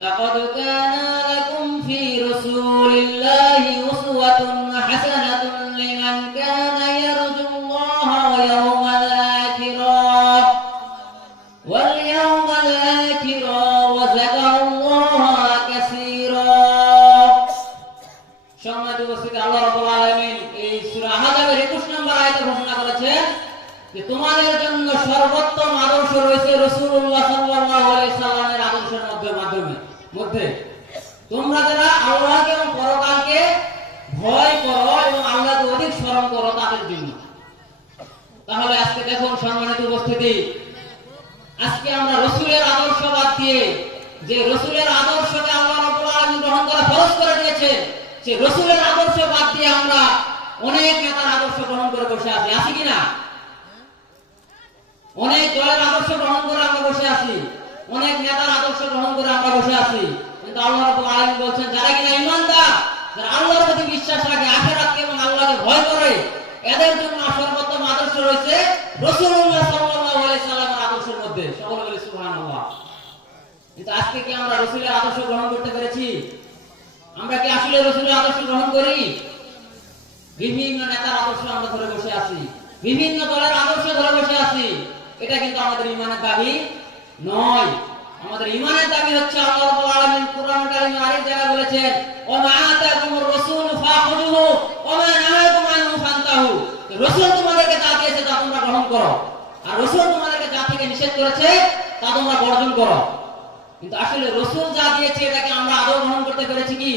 لقد كان لكم في رسول الله أسوة حسنة لمن كان يرجو الله ويوم الآخر واليوم الآخر وذكر الله كثيرا সম্মানিত উপস্থিতি আল্লাহ রাব্বুল আলামিন এই সূরা আহজাবের 21 নম্বর আয়াতে ঘোষণা করেছেন যে তোমাদের জন্য সর্বোত্তম আদর্শ রয়েছে রাসূলুল্লাহ সাল্লাল্লাহু আলাইহি মধ্যে। তোমরা যারা আল্লাহকে এবং পরকালকে ভয় করো এবং আল্লাহকে অধিক স্মরণ করো তাদের জন্য। তাহলে আজকে দেখুন সম্মানিত উপস্থিতি। আজকে আমরা রসুলের আদর্শ বাদ দিয়ে যে রসুলের আদর্শকে আল্লাহ রাব্বুল আলামিন গ্রহণ করা ফরজ করে দিয়েছে সে রসুলের আদর্শ বাদ দিয়ে আমরা অনেক নেতার আদর্শ গ্রহণ করে বসে আছি। আছি কিনা অনেক দলের আদর্শ গ্রহণ করে আমরা বসে আছি। অনেক নেতার আদর্শ গ্রহণ করে আমরা বসে আছি। কিন্তু আল্লাহ রাব্বুল আলামিন বলছেন, যারা কিনা ঈমানদার, যারা আল্লাহর প্রতি বিশ্বাস রাখে, আখিরাতকে এবং আল্লাহকে ভয় করে, এদের জন্য সর্বোত্তম আদর্শ রয়েছে রাসূলুল্লাহ সাল্লাল্লাহু সাল্লামের আদর্শের মধ্যে। সকলে বলে, সুবহানাল্লাহ। কিন্তু আজকে কি আমরা রসুলের আদর্শ গ্রহণ করতে পেরেছি? আমরা কি আসলে রসুলের আদর্শ গ্রহণ করি? বিভিন্ন নেতার আদর্শ আমরা ধরে বসে আছি। বিভিন্ন দলের আদর্শ ধরে বসে আছি। এটা কিন্তু আমাদের ইমানের দাবি নয়। আমাদের ইমানের দাবি হচ্ছে আল্লাহ রাব্বুল আলামিন কোরআন কারিমে আরেক জায়গায় বলেছেন ওয়া মা আতাকুমুর রাসূল ফাখুযুহু ওয়া মা নাহাকুম আনহু ফান্তাহু। রাসূল তোমাদেরকে যা দিয়েছে তা তোমরা গ্রহণ করো। আর রাসূল তোমাদেরকে যা থেকে নিষেধ করেছে, তা তোমরা বর্জন করো। কিন্তু আসলে রাসূল যা দিয়েছে, এটাকে আমরা আদৌ গ্রহণ করতে পেরেছি কি?